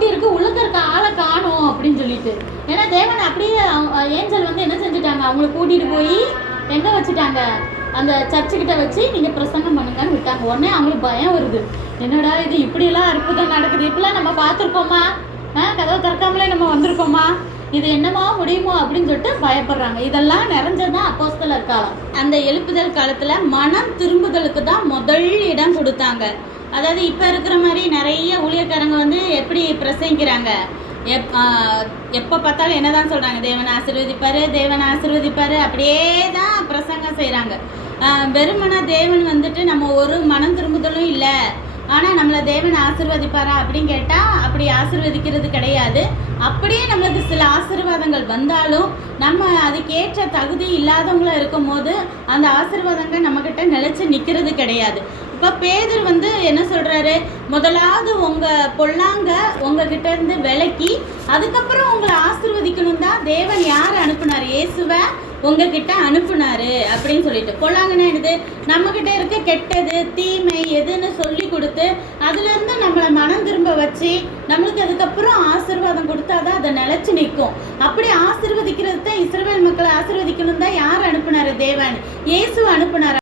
பூட்டி இருக்கு, உள்ளுக்க இருக்க ஆளை காணும் அப்படின்னு சொல்லிட்டு. ஏன்னா தேவன் அப்படியே ஏஞ்சல் வந்து என்ன செஞ்சுட்டாங்க, அவங்கள கூட்டிட்டு போய் எங்க வச்சுட்டாங்க, அந்த சர்ச்சுக்கிட்ட வச்சு நீங்கள் பிரசங்கம் பண்ணுங்கன்னு விட்டாங்க. உடனே அவங்களுக்கு பயம் வருது, என்னடா இது இப்படியெல்லாம் அற்புதம் நடக்குது, இப்படிலாம் நம்ம பார்த்துருக்கோமா, கதவை திறக்காமலே நம்ம வந்திருக்கோமா, இது என்னமா முடியுமோ அப்படின்னு சொல்லிட்டு பயப்படுறாங்க. இதெல்லாம் நிறைஞ்சதான் அப்போஸ்தலர் காலம். அந்த எழுப்புதல் காலத்தில் மனம் திரும்புதலுக்கு தான் முதல் இடம் கொடுத்தாங்க. அதாவது இப்போ இருக்கிற மாதிரி நிறைய ஊழியக்காரங்க வந்து எப்படி பிரசங்கிக்கிறாங்க, எப்போ பார்த்தாலும் என்ன தான் சொல்கிறாங்க, தேவனை ஆசீர்வதிப்பார் தேவனை ஆசீர்வதிப்பார், அப்படியே தான் பிரசங்கம் செய்கிறாங்க. வெறுமனா தேவன் வந்துட்டு நம்ம ஒரு மனம் திரும்புதலும் இல்லை, ஆனால் நம்மளை தேவன் ஆசீர்வதிப்பாரா அப்படின்னு கேட்டால் அப்படி ஆசீர்வதிக்கிறது கிடையாது. அப்படியே நம்மளுக்கு சில ஆசீர்வாதங்கள் வந்தாலும் நம்ம அதுக்கேற்ற தகுதி இல்லாதவங்கள இருக்கும் போது அந்த ஆசீர்வாதங்கள் நம்மக்கிட்ட நிலைச்சி நிற்கிறது கிடையாது. இப்போ பேதர் வந்து என்ன சொல்கிறாரு, முதலாவது உங்கள் பொல்லாங்க உங்ககிட்ட இருந்து விலக்கி அதுக்கப்புறம் உங்களை ஆசீர்வதிக்கணும் தான் தேவன் யார் அனுப்புனார், இயேசுவை உங்ககிட்ட அனுப்புனாரு அப்படின்னு சொல்லிட்டு. பொல்லாங்கன்னா என்னது, நம்மக்கிட்ட இருக்க கெட்டது தீமை எதுன்னு சொல்லி கொடுத்து அதுலேருந்து நம்மளை மனம் திரும்ப வச்சு நம்மளுக்கு அதுக்கப்புறம் ஆசீர்வாதம் கொடுத்தாதான் அதை நிலச்சி நிற்கும். அப்படி ஆசீர்வதிக்கிறது தான் இஸ்ரவேல் மக்களை ஆசீர்வதிக்கணும் தான் யார் அனுப்புனாரு, தேவன் இயேசு அனுப்புனார்.